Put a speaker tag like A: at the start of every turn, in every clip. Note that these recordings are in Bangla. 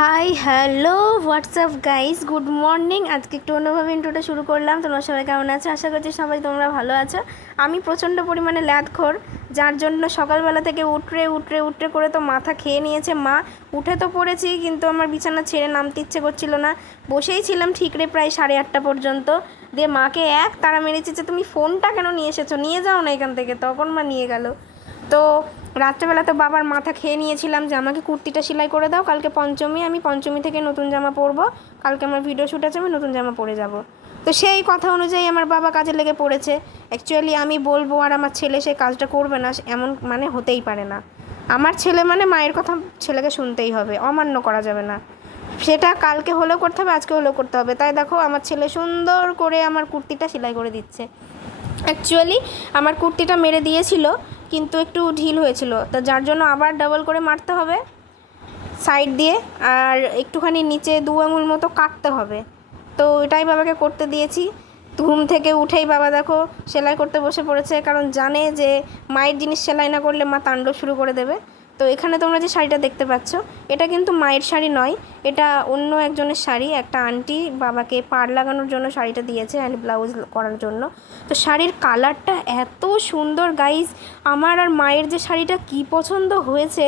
A: Hi hello WhatsApp guys good morning আজকে একটু অন্যভাবে ইন্ট্রোটা শুরু করলাম। তোমরা সবাই কেমন আছো? আশা করছি সবাই তোমরা ভালো আছো। আমি প্রচণ্ড পরিমাণে ল্যাদখোর, যার জন্য সকালবেলা থেকে উঠরে উঠরে উঠরে করে তো মাথা খেয়ে নিয়েছে মা। উঠে তো পড়েছি, কিন্তু আমার বিছানা ছেড়ে নামতে ইচ্ছে করছিল না। বসেই ছিলাম ঠিকরে প্রায় সাড়ে আটটা পর্যন্ত। দিয়ে মাকে এক তারা মেরেছে যে, তুমি ফোনটা কেন নিয়ে এসেছ? নিয়ে যাও না এখান থেকে। তখন মা নিয়ে গেল। তো রাত্রেবেলা তো বাবার মাথা খেয়ে নিয়েছিলাম যে আমাকে কুর্তিটা সেলাই করে দাও, কালকে পঞ্চমী, আমি পঞ্চমী থেকে নতুন জামা পরবো। কালকে আমার ভিডিও শ্যুট আছে, আমি নতুন জামা পরে যাব। তো সেই কথা অনুযায়ী আমার বাবা কাজে লেগে পড়েছে। অ্যাকচুয়ালি আমি বলব আর আমার ছেলে সেই কাজটা করবে না, এমন মানে হতেই পারে না। আমার ছেলে মানে মায়ের কথা ছেলেকে শুনতেই হবে, অমান্য করা যাবে না। সেটা কালকে হলেও করতে হবে, আজকে হলেও করতে হবে। তাই দেখো, আমার ছেলে সুন্দর করে আমার কুর্তিটা সেলাই করে দিচ্ছে। অ্যাকচুয়ালি আমার কুর্তিটা মেরে দিয়েছিল, কিন্তু একটু ঢিল হয়েছিল। তা যার জন্য আবার ডাবল করে মারতে হবে সাইড দিয়ে, আর একটুখানি নিচে দু আঙুল মতো কাটতে হবে। তো এটাই বাবাকে করতে দিয়েছি। ঘুম থেকে উঠেই বাবা দেখো, সেলাই করতে বসে পড়েছে, কারণ জানে যে মায়ের জিনিস সেলাই না করলে মা তাণ্ডব শুরু করে দেবে। তো এখানে তোমরা যে শাড়িটা দেখতে পাচ্ছ, এটা কিন্তু মায়ের শাড়ি নয়, এটা অন্য একজনের শাড়ি, একটা আন্টি বাবাকে পাড় লাগানোর জন্য শাড়িটা দিয়েছে অ্যান্ড ব্লাউজ করার জন্য। তো শাড়ির কালারটা এত সুন্দর গাইজ আমার আর মায়ের যে শাড়িটা কি পছন্দ হয়েছে,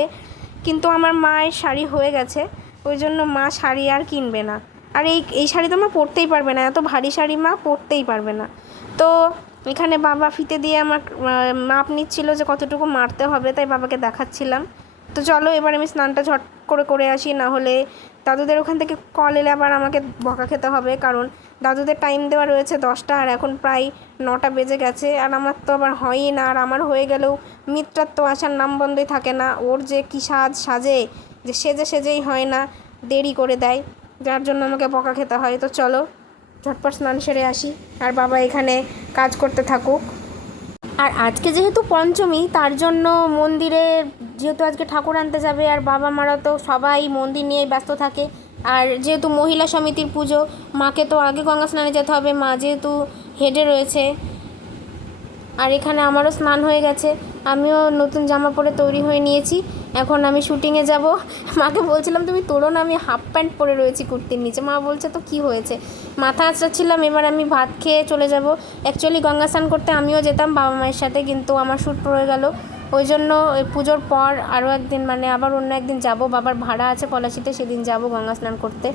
A: কিন্তু আমার মায়ের শাড়ি হয়ে গেছে, ওই জন্য মা শাড়ি আর কিনবে না। আর এই এই শাড়ি তো মা পরতেই পারবে না, এত ভারী শাড়ি মা পরতেই পারবে না। তো এখানে বাবা ফিতে দিয়ে আমার মাপ নিচ্ছিল যে কতটুকু মারতে হবে, তাই বাবাকে দেখাচ্ছিলাম। তো চলো এবার আমি স্নানটা ঝট করে করে আসি, না হলে দাদুদের ওখান থেকে কল এলে আবার আমাকে বকা খেতে হবে, কারণ দাদুদের টাইম দেওয়া রয়েছে দশটা আর এখন প্রায় নটা বেজে গেছে, আর আমার তো আবার হয়ই না, আর আমার হয়ে গেলেও মিত্রার তো আসার নাম বন্ধই থাকে না, ওর যে কী সাজ সাজে, যে সেজে সেজেই হয় না, দেরি করে দেয়, যার জন্য আমাকে বকা খেতে হয়। তো চলো ঝটপট স্নান সেরে আসি। আর বাবা এখানে কাজ করতে থাকুক। আর আজকে যেহেতু পঞ্চমী, তার জন্য মন্দিরে যেহেতু আজকে ঠাকুর আনতে যাবে আর বাবা মারা তো সবাই মন্দির নিয়ে ব্যস্ত থাকে। আর যেহেতু মহিলা সমিতির পুজো, মাকে তো আগে গঙ্গা স্নানে যেতে হবে, মা যেহেতু হেডে রয়েছে। আর এখানে আমারও স্নান হয়ে গেছে। আমিও নতুন জামা পরে তৈরি হয়ে নিয়েছি। এখন আমি শুটিংয়ে যাব। মাকে বলছিলাম, তুমি তোলো না, আমি হাফ প্যান্ট পরে রয়েছি কুর্তির নিচে। মা বলছে, তো কি হয়েছে? মাথা আঁচড়াচ্ছিলাম, এবার আমি ভাত খেয়ে চলে যাব। অ্যাকচুয়ালি গঙ্গা স্নান করতে আমিও যেতাম বাবা মায়ের সাথে, কিন্তু আমার শ্যুট পড়ে গেল। ওই জন্য ওই পুজোর পর আরও একদিন মানে আবার অন্য একদিন যাব। বাবার ভাড়া আছে পলাশিতে, সেদিন যাব গঙ্গা স্নান করতে।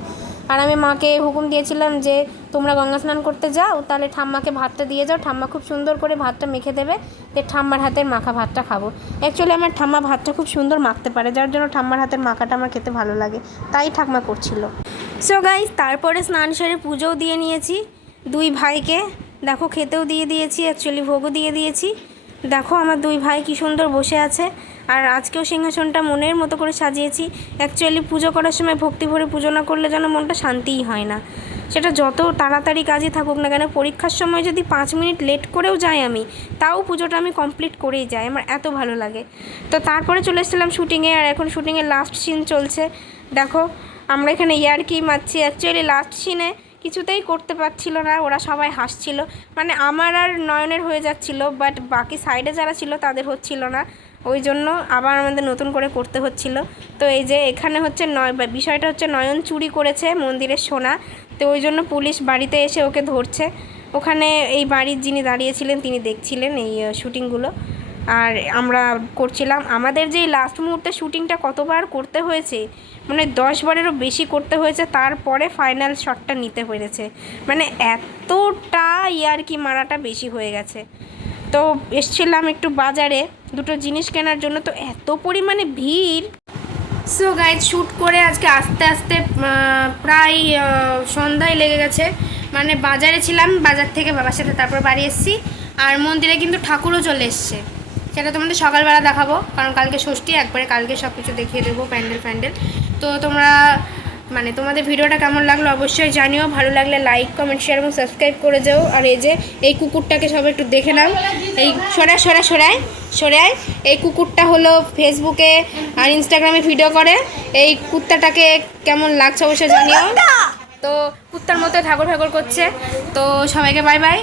A: আর আমি মাকে হুকুম দিয়েছিলাম যে, তোমরা গঙ্গা স্নান করতে যাও, তাহলে ঠাম্মাকে ভাতটা দিয়ে যাও। ঠাম্মা খুব সুন্দর করে ভাতটা মেখে দেবে, যে ঠাম্মার হাতের মাখা ভাতটা খাব। অ্যাকচুয়ালি আমার ঠাম্মা ভাতটা খুব সুন্দর মাখতে পারে, যার জন্য ঠাম্মার হাতের মাখাটা আমার খেতে ভালো লাগে। তাই ঠাম্মা করছিল। সো গাইজ তারপরে স্নান সেরে পুজোও দিয়ে নিয়েছি। দুই ভাইকে, দেখো, খেতেও দিয়ে দিয়েছি অ্যাকচুয়ালি ভোগও দিয়ে দিয়েছি। দেখো আমার দুই ভাই কি সুন্দর বসে আছে। আর আজকেও সিংহাসনটা মনের মতো করে সাজিয়েছি। অ্যাকচুয়ালি পুজো করার সময় ভক্তি ভরে পুজো না করলে যেন মনটা শান্তিই হয় না। সেটা যত তাড়াতাড়ি কাজে থাকুক না কেন, পরীক্ষার সময় যদি পাঁচ মিনিট লেট করেও যাই আমি, তাও পুজোটা আমি কমপ্লিট করেই যাই। আমার এত ভালো লাগে। তো তারপরে চলে এসেছিলাম শুটিংয়ে আর এখন শুটিংয়ের লাস্ট সিন চলছে। দেখো, আমরা এখানে ইয়ারকি মারছি। অ্যাকচুয়ালি লাস্ট সিনে কিছুতেই করতে পারছিল না, ওরা সবাই হাসছিল। মানে আমার আর নয়নের হয়ে যাচ্ছিল বাট বাকি সাইডে যারা ছিল তাদের হচ্ছিল না। ওই জন্য আবার আমাদের নতুন করে করতে হচ্ছিল। তো এই যে এখানে হচ্ছে নয় বিষয়টা হচ্ছে নয়ন চুরি করেছে মন্দিরের সোনা। তো ওই জন্য পুলিশ বাড়িতে এসে ওকে ধরছে। ওখানে এই বাড়ির যিনি দাঁড়িয়েছিলেন তিনি দেখছিলেন এই শ্যুটিংগুলো আর আমরা করছিলাম। আমাদের যে লাস্ট মুহূর্তে শ্যুটিংটা কতবার করতে হয়েছে মানে দশ বারেরও বেশি করতে হয়েছে, তারপরে ফাইনাল শটটা নিতে পেরেছে মানে এতটা ইয়ারকি মারাটা বেশি হয়ে গেছে। তো এসছিলাম একটু বাজারে, দুটো জিনিস কেনার জন্য, তো এত পরিমাণে ভিড়। সো গাইড শ্যুট করে আজকে আস্তে আস্তে প্রায় সন্ধ্যায় লেগে গেছে। মানে বাজারে ছিলাম, বাজার থেকে বাবার সাথে তারপর বাড়ি এসেছি। আর মন্দিরে কিন্তু ঠাকুরও চলে এসছে। সেটা তোমাদের সকালবেলা দেখাবো কারণ কালকে ষষ্ঠী একবারে কালকে সব কিছু দেখিয়ে দেবো প্যান্ডেল ফ্যান্ডেল। তো তোমরা মানে তোমাদের ভিডিওটা কেমন লাগল অবশ্যই জানিও ভালো লাগলে লাইক কমেন্ট শেয়ার এবং সাবস্ক্রাইব করে যাও। আর এই যে এই কুকুরটাকে সব একটু দেখে নাও। এই সরা সরা সরায় সরায় এই কুকুরটা হলো ফেসবুকে আর ইনস্টাগ্রামে ভিডিও করে। এই কুত্তাটাকে কেমন লাগছে অবশ্যই জানিও। তো কুত্তার মতো ঠাকুর ঠাকুর করছে। তো সবাইকে বাই বাই